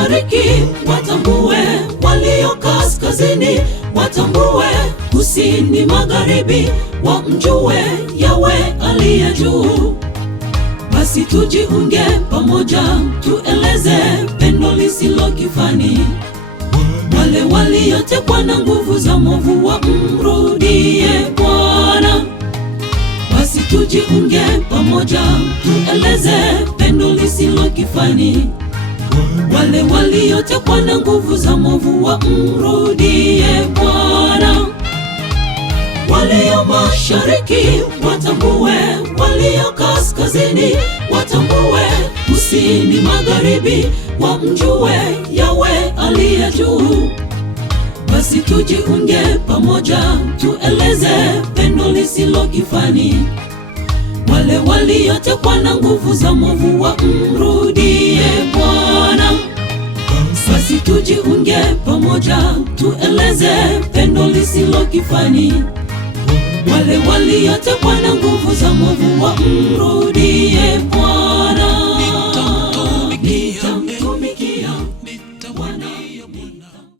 mashariki watambue, walio kaskazini watambue, kusini magharibi wamjue Yawe aliye juu. Basi tujiunge pamoja, tueleze pendo lisilo kifani. Wale waliotekwa na nguvu za mwovu wamrudie Bwana. Basi tujiunge pamoja, tueleze pendo lisilo kifani. Wale waliotekwa na nguvu za mwovu wamrudie Bwana. Walio mashariki watambue, walio kaskazini watambue, kusini magharibi wamjue Yawe aliye juu. Basi tujiunge pamoja, tueleze pendo lisilo kifani. Wale waliotekwa na nguvu za mwovu wamrudie Bwana. Basi tujiunge pamoja, tueleze pendo lisilo kifani. Wale waliotekwa na nguvu za mwovu wamrudie Bwana.